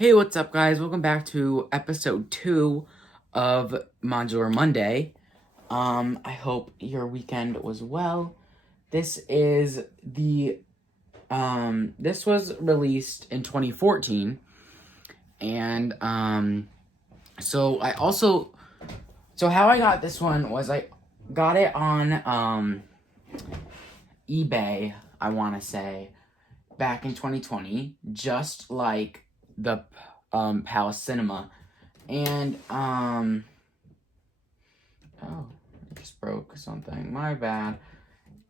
Hey, what's up, guys? Welcome back to episode 2 of Modular Monday. I hope your weekend was well. This is this was released in 2014, and, so how I got this one was I got it on, eBay, I want to say, back in 2020, just like the Palace Cinema. And oh, I just broke something, my bad.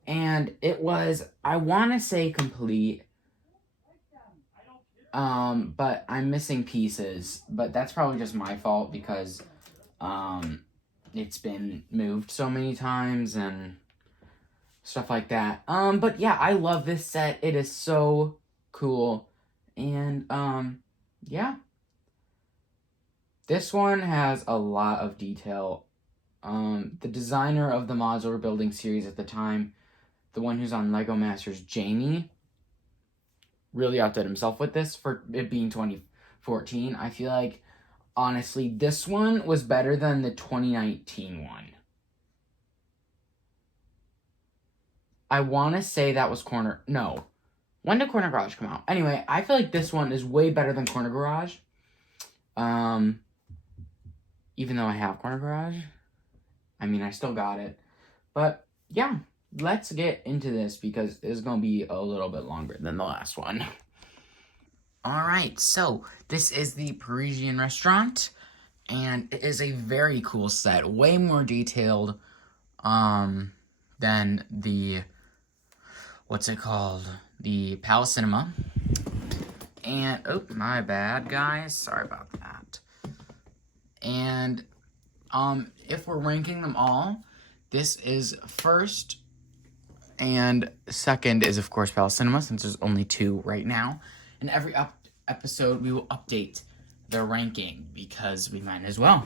And it was, I want to say complete, but I'm missing pieces, but that's probably just my fault because it's been moved so many times and stuff like that. But yeah, I love this set. It is so cool. And yeah. This one has a lot of detail. The designer of the modular building series at the time, the one who's on Lego Masters, Jamie, really outdid himself with this for it being 2014. I feel like, honestly, this one was better than the 2019 one. I want to say that was No. When did Corner Garage come out? Anyway, I feel like this one is way better than Corner Garage. Even though I have Corner Garage. I mean, I still got it. But, yeah, let's get into this because it's going to be a little bit longer than the last one. Alright, so this is the Parisian restaurant. And it is a very cool set. Way more detailed than the, what's it called? The Palace Cinema. And, oh, my bad, guys. Sorry about that. And, if we're ranking them all, this is first, and second is, of course, Palace Cinema, since there's only 2 right now. In every episode, we will update the ranking, because we might as well.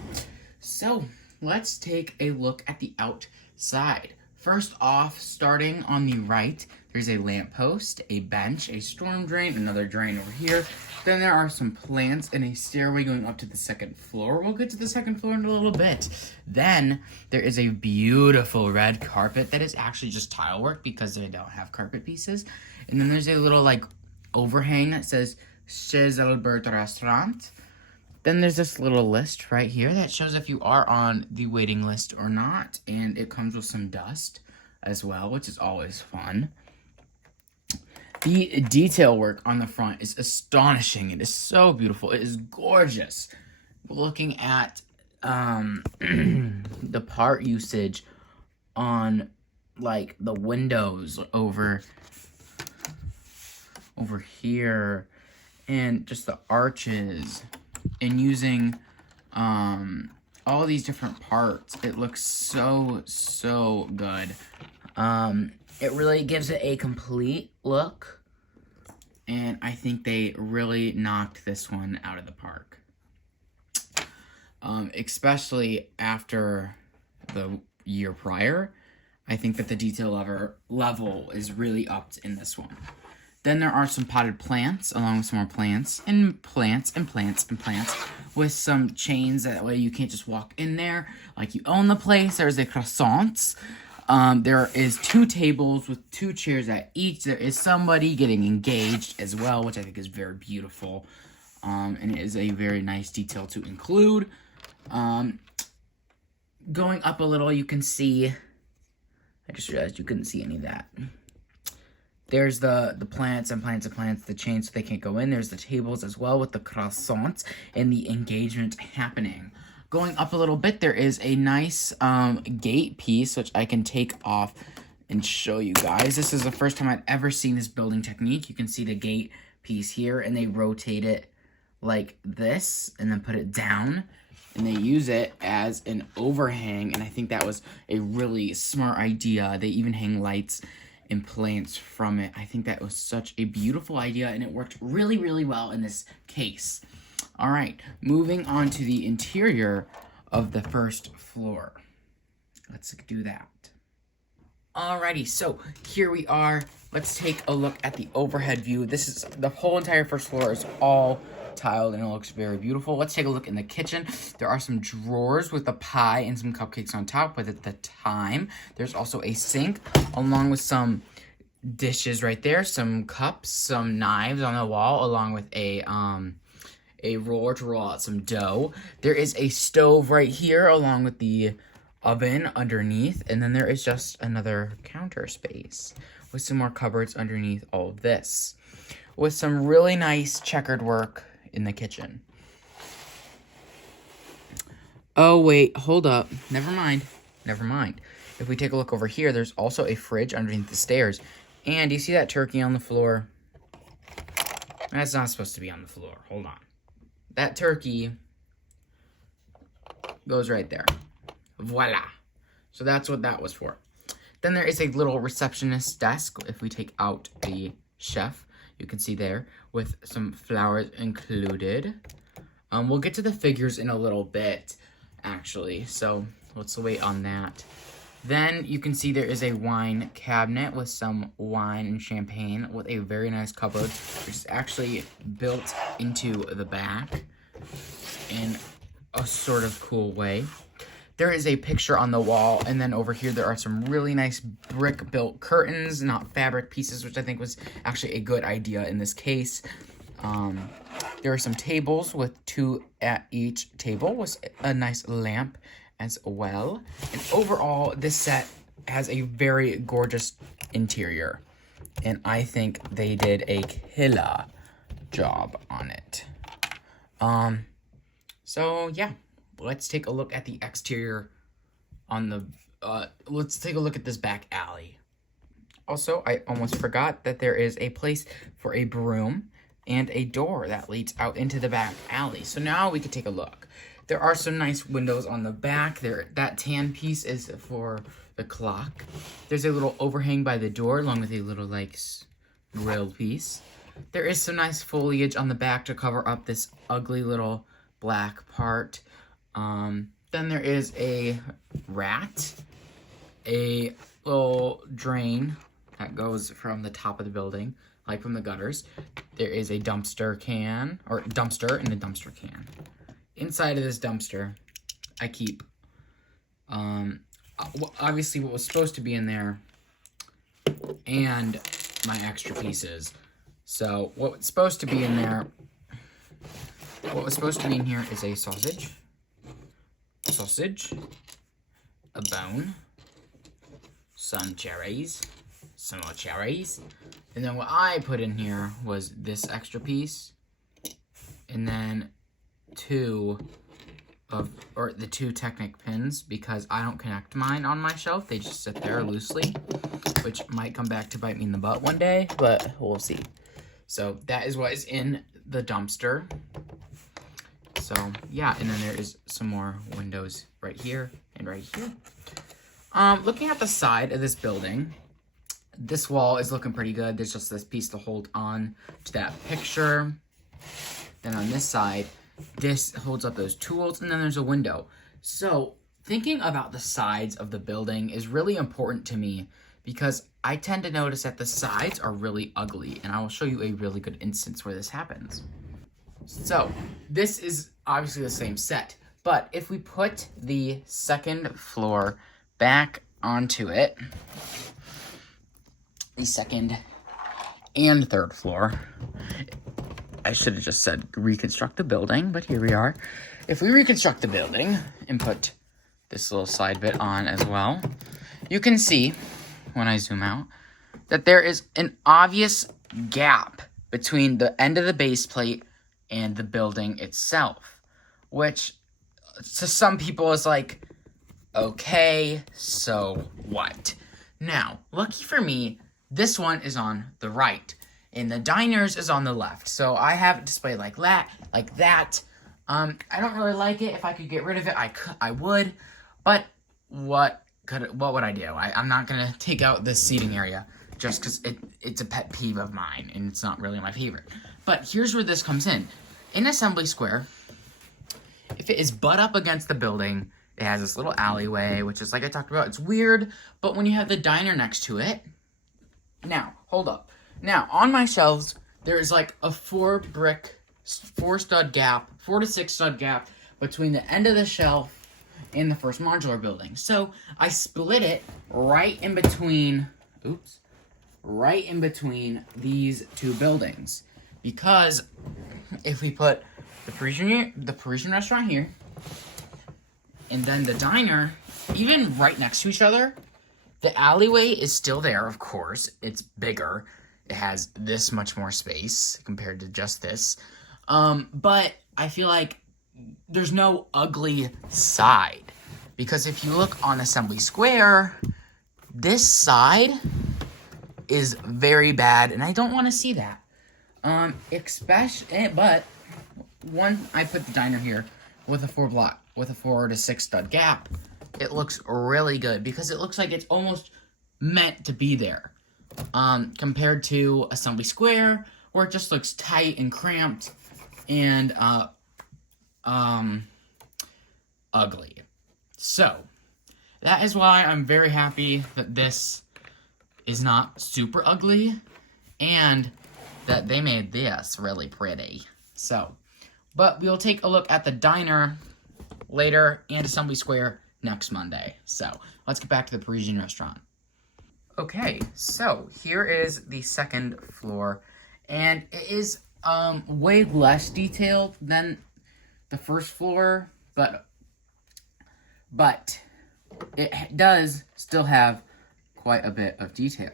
So, let's take a look at the outside. First off, starting on the right, there's a lamppost, a bench, a storm drain, another drain over here. Then there are some plants and a stairway going up to the second floor. We'll get to the second floor in a little bit. Then there is a beautiful red carpet that is actually just tile work because they don't have carpet pieces. And then there's a little like overhang that says Chez Albert Restaurant. Then there's this little list right here that shows if you are on the waiting list or not. And it comes with some dust as well, which is always fun. The detail work on the front is astonishing. It is so beautiful. It is gorgeous. Looking at the part usage on like the windows over here and just the arches and using all these different parts, it looks so good. It really gives it a complete look, and I think they really knocked this one out of the park. Especially after the year prior, I think that the detail level is really upped in this one. Then there are some potted plants, along with some more plants, and plants, and plants, and plants, with some chains, that way you can't just walk in there like you own the place. There's a croissant. There is 2 tables with 2 chairs at each. There is somebody getting engaged as well, which I think is very beautiful. And it is a very nice detail to include. Going up a little, you can see, I just realized you couldn't see any of that. There's the plants and plants and plants, the chains so they can't go in. There's the tables as well with the croissants and the engagement happening. Going up a little bit, there is a nice gate piece, which I can take off and show you guys. This is the first time I'd ever seen this building technique. You can see the gate piece here, and they rotate it like this and then put it down. And they use it as an overhang, and I think that was a really smart idea. They even hang lights and plants from it. I think that was such a beautiful idea, and it worked really, really well in this case. All right, moving on to the interior of the first floor. Let's do that. Alrighty, so here we are. Let's take a look at the overhead view. This is the whole entire first floor is all tiled and it looks very beautiful. Let's take a look in the kitchen. There are some drawers with a pie and some cupcakes on top, but at the time, there's also a sink along with some dishes right there, some cups, some knives on the wall, along with a roller to roll out some dough. There is a stove right here along with the oven underneath, and then there is just another counter space with some more cupboards underneath all of this, with some really nice checkered work in the kitchen. Oh, wait, hold up. Never mind. If we take a look over here, there's also a fridge underneath the stairs. And do you see that turkey on the floor? That's not supposed to be on the floor. Hold on. That turkey goes right there. Voila. So that's what that was for. Then there is a little receptionist desk. If we take out the chef, you can see there with some flowers included. We'll get to the figures in a little bit, actually. So let's wait on that. Then you can see there is a wine cabinet with some wine and champagne with a very nice cupboard, which is actually built into the back in a sort of cool way. There is a picture on the wall, and then over here there are some really nice brick-built curtains, not fabric pieces, which I think was actually a good idea in this case. There are some tables with 2 at each table with a nice lamp as well. And overall, this set has a very gorgeous interior, and I think they did a killer job on it. So yeah, let's take a look at the exterior on the, let's take a look at this back alley. Also, I almost forgot that there is a place for a broom and a door that leads out into the back alley. So now we can take a look. There are some nice windows on the back. That tan piece is for the clock. There's a little overhang by the door along with a little like grill piece. There is some nice foliage on the back to cover up this ugly little black part. Then there is a rat, a little drain that goes from the top of the building, like from the gutters. There is a dumpster can, or dumpster and a dumpster can. Inside of this dumpster, I keep, obviously what was supposed to be in there, and my extra pieces. So, what's supposed to be in there, what was supposed to be in here is a sausage, a bone, some cherries, some more cherries, and then what I put in here was this extra piece, and then the two Technic pins, because I don't connect mine on my shelf. They just sit there loosely, which might come back to bite me in the butt one day, but we'll see. So that is what is in the dumpster. So yeah, and then there is some more windows right here and right here. Looking at the side of this building, this wall is looking pretty good. There's just this piece to hold on to that picture. Then on this side, this holds up those tools, and then there's a window. So thinking about the sides of the building is really important to me because I tend to notice that the sides are really ugly, and I will show you a really good instance where this happens. So this is obviously the same set, but if we put the second floor back onto it, the second and third floor, I should have just said reconstruct the building, but here we are. If we reconstruct the building and put this little side bit on as well, you can see, when I zoom out, that there is an obvious gap between the end of the base plate and the building itself, which to some people is like, okay, so what? Now, lucky for me, this one is on the right, and the diners is on the left. So I have it displayed like that, I don't really like it. If I could get rid of it, I would. But what would I do? I'm not gonna take out this seating area just because it's a pet peeve of mine, and it's not really my favorite. But here's where this comes in. In Assembly Square, if it is butt up against the building, it has this little alleyway, which is like I talked about. It's weird, but when you have the diner next to it, now, hold up. Now, on my shelves, there is like a 4 brick 4 to 6 stud gap between the end of the shelf and the first modular building. So I split it right in between, right in between these two buildings. Because if we put the Parisian restaurant here, and then the diner, even right next to each other, the alleyway is still there, of course. It's bigger. It has this much more space compared to just this. But I feel like there's no ugly side. Because if you look on Assembly Square, this side is very bad, and I don't want to see that. But when I put the diner here with a 4 to 6 stud gap, it looks really good because it looks like it's almost meant to be there. Compared to Assembly Square, where it just looks tight and cramped and ugly. So that is why I'm very happy that this is not super ugly and that they made this really pretty. So, but we'll take a look at the diner later and Assembly Square next Monday. So let's get back to the Parisian restaurant. Okay, so here is the second floor, and it is way less detailed than the first floor, but it does still have quite a bit of detail.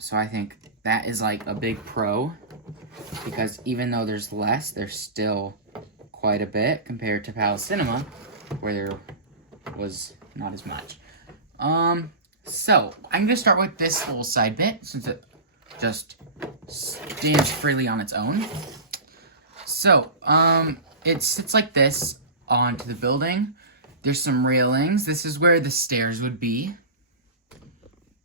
So I think that is like a big pro, because even though there's less, there's still quite a bit compared to Palace Cinema, where there was not as much. So I'm gonna start with this little side bit, since it just stands freely on its own. So, it sits like this onto the building. There's some railings. This is where the stairs would be.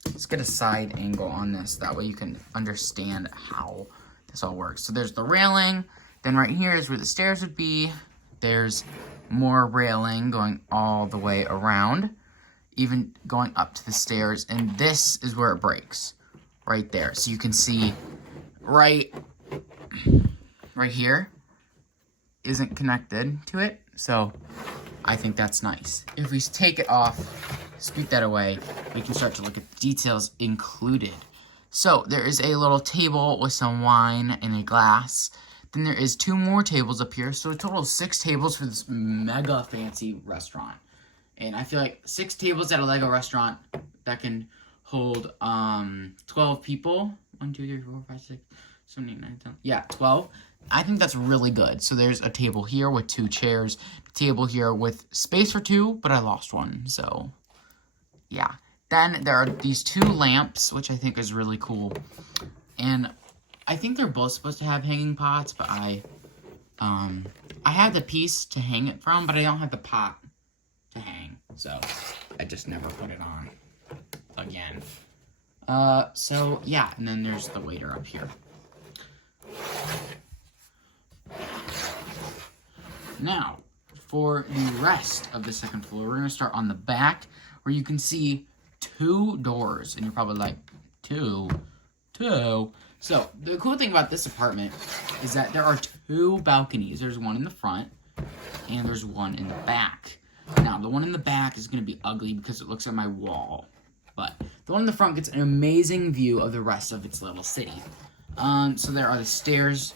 Let's get a side angle on this. That way you can understand how this all works. So there's the railing. Then right here is where the stairs would be. There's more railing going all the way around, even going up to the stairs. And this is where it breaks. Right there. So you can see right here isn't connected to it. So I think that's nice. If we take it off, scoot that away, we can start to look at the details included. So there is a little table with some wine and a glass. Then there is 2 more tables up here. So a total of 6 tables for this mega fancy restaurant. And I feel like 6 tables at a Lego restaurant that can hold 12 people. 1, 2, 3, 4, 5, 6, 7, 8, 9, 10. Yeah, 12. I think that's really good. So there's a table here with 2 chairs, a table here with space for 2, but I lost one. So yeah. Then there are these 2 lamps, which I think is really cool. And I think they're both supposed to have hanging pots, but I have the piece to hang it from, but I don't have the pot to hang. So I just never put it on again. So yeah, and then there's the waiter up here. Now, for the rest of the second floor, we're going to start on the back, where you can see 2 doors. And you're probably like, 2? So, the cool thing about this apartment is that there are 2 balconies. There's one in the front, and there's one in the back. Now, the one in the back is going to be ugly because it looks at my wall. But the one in the front gets an amazing view of the rest of its little city. So there are the stairs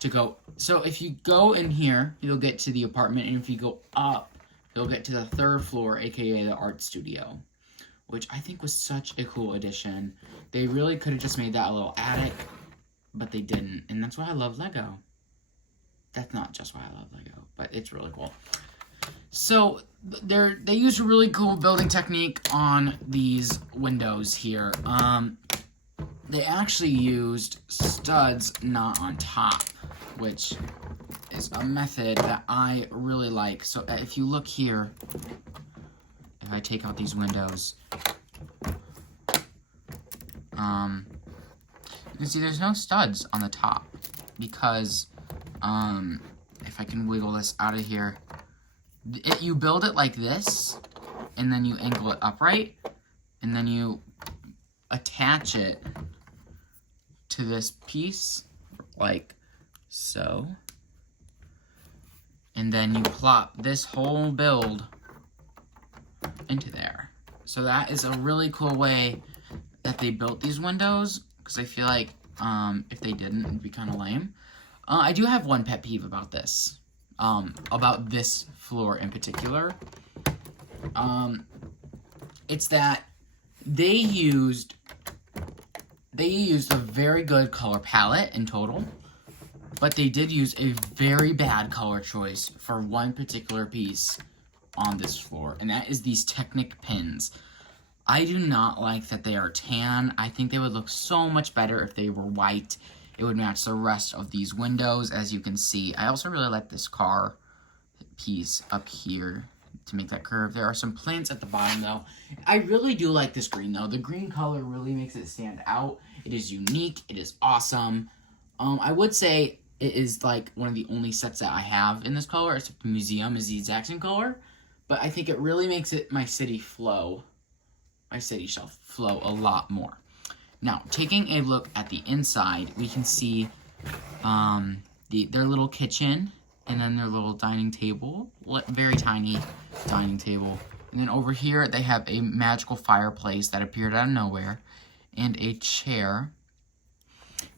to go. So if you go in here, you'll get to the apartment, and if you go up, you'll get to the 3rd floor, aka the art studio, which I think was such a cool addition. They really could have just made that a little attic, but they didn't, and that's why I love Lego. That's not just why I love Lego, but it's really cool. So they use a really cool building technique on these windows here. They actually used studs not on top, which is a method that I really like. So if you look here, if I take out these windows, you can see there's no studs on the top, because if I can wiggle this out of here, you build it like this, and then you angle it upright, and then you attach it to this piece, like So, and then you plop this whole build into there. So that is a really cool way that they built these windows, because I feel like if they didn't, it'd be kind of lame. I do have one pet peeve about this floor in particular. It's that they used a very good color palette in total, but they did use a very bad color choice for one particular piece on this floor, and that is these Technic pins. I do not like that they are tan. I think they would look so much better if they were white. It would match the rest of these windows, as you can see. I also really like this car piece up here to make that curve. There are some plants at the bottom, though. I really do like this green, though. The green color really makes it stand out. It is unique. It is awesome. I would say it is like one of the only sets that I have in this color, except the museum is the exact same color. But I think it really makes it my city shelf flow a lot more. Now, taking a look at the inside, we can see their little kitchen, and then their little dining table, very tiny dining table. And then over here, they have a magical fireplace that appeared out of nowhere, and a chair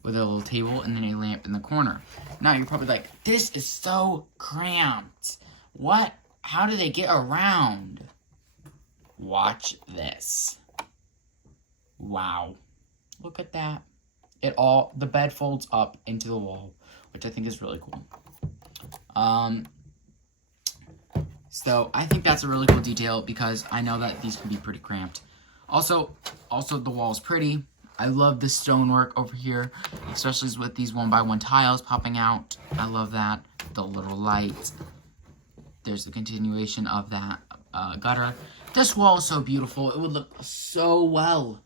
with a little table, and then a lamp in the corner. Now, you're probably like, this is so cramped. What? How do they get around? Watch this. Wow. Look at that. The bed folds up into the wall, which I think is really cool. So I think that's a really cool detail, because I know that these can be pretty cramped. Also the wall's pretty. I love the stonework over here, especially with these 1x1 tiles popping out. I love that. The little light. There's the continuation of that gutter. This wall is so beautiful. It would look so well.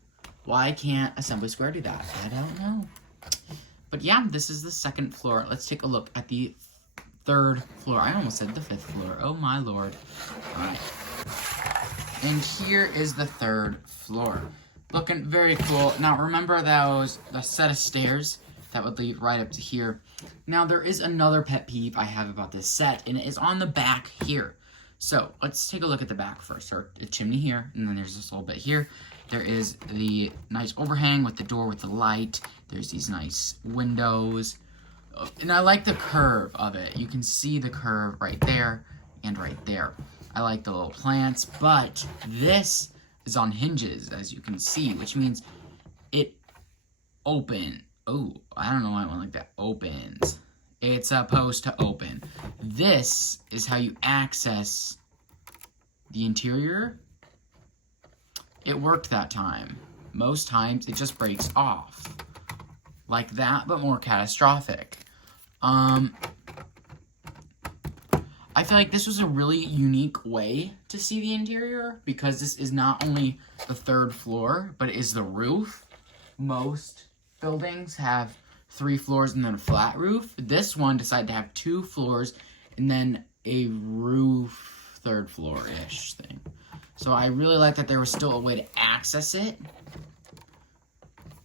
Why can't Assembly Square do that? I don't know. But yeah, this is the second floor. Let's take a look at the third floor. I almost said the fifth floor. Oh my lord. Alright. And here is the third floor. Looking very cool. Now remember that was the set of stairs that would lead right up to here. Now there is another pet peeve I have about this set, and it is on the back here. So let's take a look at the back first. So a chimney here, and then there's this little bit here. There is the nice overhang with the door with the light. There's these nice windows. And I like the curve of it. You can see the curve right there and right there. I like the little plants, but this is on hinges, as you can see, which means it open. Oh, I don't know why I went like that. Opens. It's supposed to open. This is how you access the interior. It worked that time. Most times, it just breaks off. Like that, but more catastrophic. I feel like this was a really unique way to see the interior, because this is not only the third floor, but it is the roof. Most buildings have 3 floors and then a flat roof. This one decided to have 2 floors and then a roof, third floor-ish thing. So I really like that there was still a way to access it.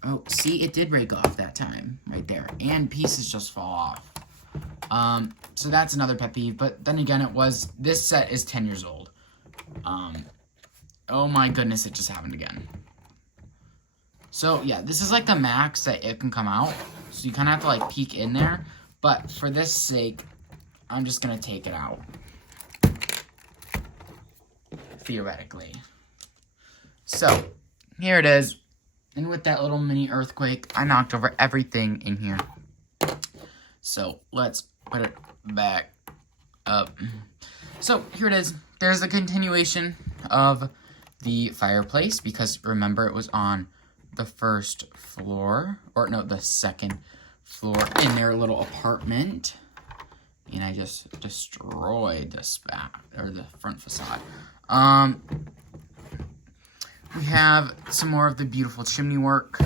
Oh, see, it did break off that time, right there. And pieces just fall off. So that's another pet peeve. But then again, this set is 10 years old. Oh my goodness, it just happened again. So yeah, this is like the max that it can come out. So you kind of have to like peek in there. But for this sake, I'm just going to take it out. Theoretically. So, here it is. And with that little mini earthquake, I knocked over everything in here. So, let's put it back up. So, here it is. There's the continuation of the fireplace, because remember, it was on the first floor, or no, the second floor in their little apartment. And I just destroyed the front facade. We have some more of the beautiful chimney work.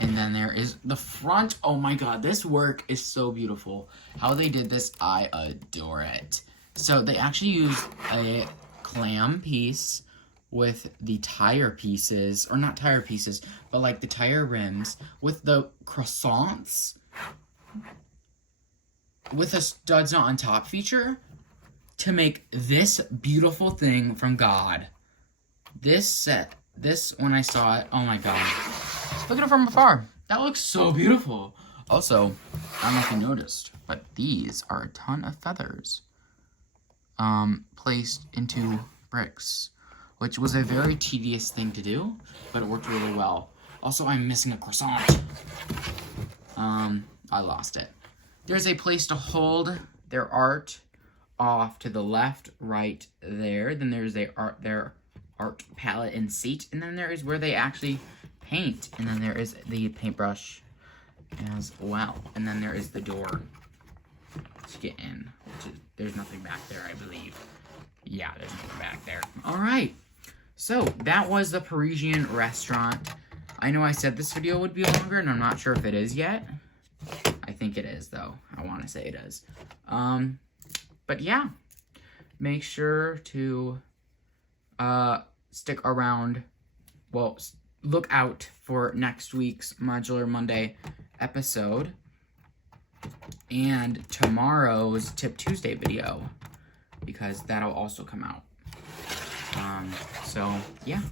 And then there is the front. Oh my god, this work is so beautiful. How they did this, I adore it. So they actually used a clam piece with the tire pieces, or not tire pieces, but like the tire rims with the croissants. with a studs not on top feature to make this beautiful thing from God. This set, this, when I saw it, oh my God. Look at it from afar. That looks so beautiful. Also, I don't know if you noticed, but these are a ton of feathers placed into bricks, which was a very tedious thing to do, but it worked really well. Also, I'm missing a croissant. I lost it. There's a place to hold their art off to the left, right there. Then there's their art palette and seat, and then there is where they actually paint, and then there is the paintbrush as well, and then there is the door to get in, which is, there's nothing back there, I believe. Yeah, there's nothing back there. All right, so that was the Parisian restaurant. I know I said this video would be longer, and I'm not sure if it is yet. I think it is, though. I want to say it is. But yeah, make sure to stick around. Well, look out for next week's Modular Monday episode and tomorrow's Tip Tuesday video, because that'll also come out. So yeah.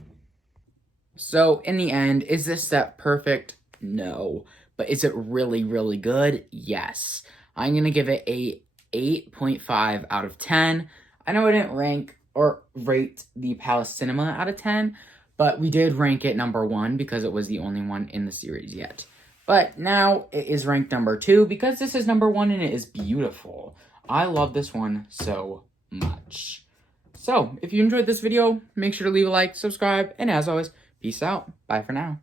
So in the end, is this set perfect? No. But is it really, really good? Yes. I'm going to give it a 8.5 out of 10. I know I didn't rank or rate the Palace Cinema out of 10, but we did rank it number 1 because it was the only one in the series yet. But now it is ranked number 2 because this is number 1 and it is beautiful. I love this one so much. So, if you enjoyed this video, make sure to leave a like, subscribe, and as always, peace out. Bye for now.